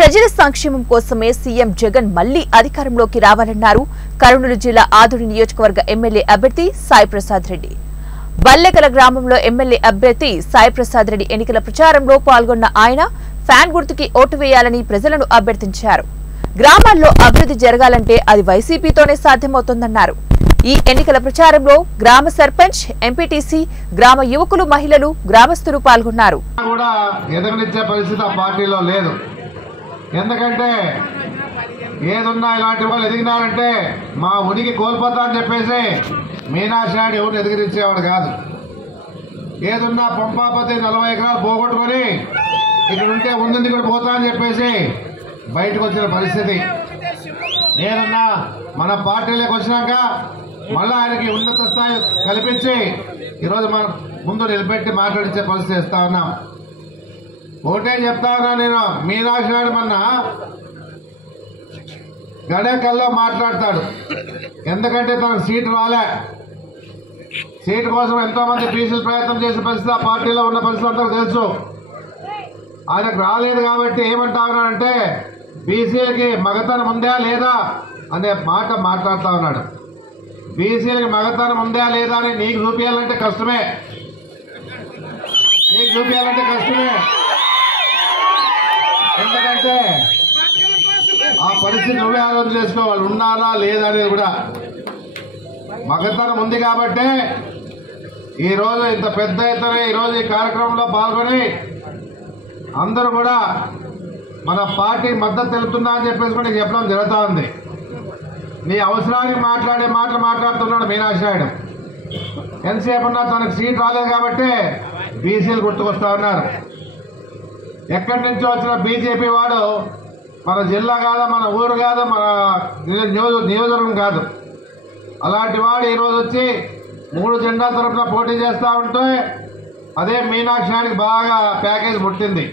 ప్రజల సంక్షేమం కోసమే సీఎం జగన్ మళ్లీ అధికారంలోకి రావాలన్నారు కర్నూలు జిల్లా ఆదోని నియోజకవర్గ ఎమ్మెల్యే అభ్యర్థి సాయి ప్రసాద్ రెడ్డి. బల్లెకల గ్రామంలో ఎమ్మెల్యే అభ్యర్థి సాయి ప్రసాద్ రెడ్డి ఎన్నికల ప్రచారంలో పాల్గొన్న ఆయన ఫ్యాన్ గుర్తుకి ఓటు వేయాలని ప్రజలను అభ్యర్థించారు. గ్రామాల్లో అభివృద్ధి జరగాలంటే అది వైసీపీతోనే సాధ్యమవుతుందన్నారు. ఈ ఎన్నికల ప్రచారంలో గ్రామ సర్పంచ్, ఎంపీటీసీ, గ్రామ యువకులు, మహిళలు, గ్రామస్తులు పాల్గొన్నారు. ఎందుకంటే ఏదున్నా ఇలాంటి వాళ్ళు ఎదిగినారంటే మా ఉనికి కోల్పోతా అని చెప్పేసి మీనాక్షి నాయుడు ఎవరు ఎదిగిరిచ్చేవాడు కాదు. ఏదున్నా పంపాపతి 40 ఎకరాలు పోగొట్టుకొని ఇక్కడ ఉంటే ఉంది కూడా పోతా అని చెప్పేసి బయటకు వచ్చిన పరిస్థితి. ఏదన్నా మన పార్టీలోకి వచ్చినాక మళ్ళీ ఆయనకి ఉన్నత స్థాయి కల్పించి ఈరోజు మనం ముందు నిలబెట్టి మాట్లాడించే పరిస్థితి ఇస్తా ఉన్నాం. ఒకటే చెప్తా ఉన్నా, నేను మీనాక్షి నాయుడు మొన్న గడేకల్లో మాట్లాడతాడు. ఎందుకంటే తనకు సీటు రాలే. సీటు కోసం ఎంతో మంది బీసీలు ప్రయత్నం చేసే పరిస్థితి ఆ పార్టీలో ఉన్న పరిస్థితి అందరూ తెలుసు. ఆయనకు రాలేదు కాబట్టి ఏమంటా ఉన్నాడంటే బీసీలకి మగతనం ఉందా లేదా అనే మాట మాట్లాడుతూ ఉన్నాడు. బీసీలకి మగతనం ఉందా లేదా అని నీకు చూపించాలంటే కష్టమే. ఎందుకంటే ఆ పరిస్థితి నువ్వే ఆలోచన చేసుకో, వాళ్ళు ఉన్నారా లేదా అనేది కూడా. మగతనం ఉంది కాబట్టి ఈరోజు ఇంత పెద్ద ఎత్తున ఈరోజు ఈ కార్యక్రమంలో పాల్గొని అందరూ కూడా మన పార్టీ మద్దతు తెలుపుతున్నా అని చెప్పేసి కూడా నీకు చెప్పడం జరుగుతూ ఉంది. నీ అవసరానికి మాట్లాడే మాటలు మాట్లాడుతున్నాడు మీనాక్షి నాయుడు. ఎంతసేపు ఉన్నా తనకు సీట్ రాలేదు కాబట్టి బీసీలు గుర్తుకొస్తా ఉన్నారు. ఎక్కడి నుంచో వచ్చిన బీజేపీ వాడు మన జిల్లా కాదు, మన ఊరు కాదు, మన నియోజకవర్గం కాదు. అలాంటి వాడు ఈరోజు వచ్చి 3 జెండాల తరఫున పోటీ చేస్తూ ఉంటే అదే మీనాక్షి నాయుడికి బాగా ప్యాకేజ్ పుట్టింది.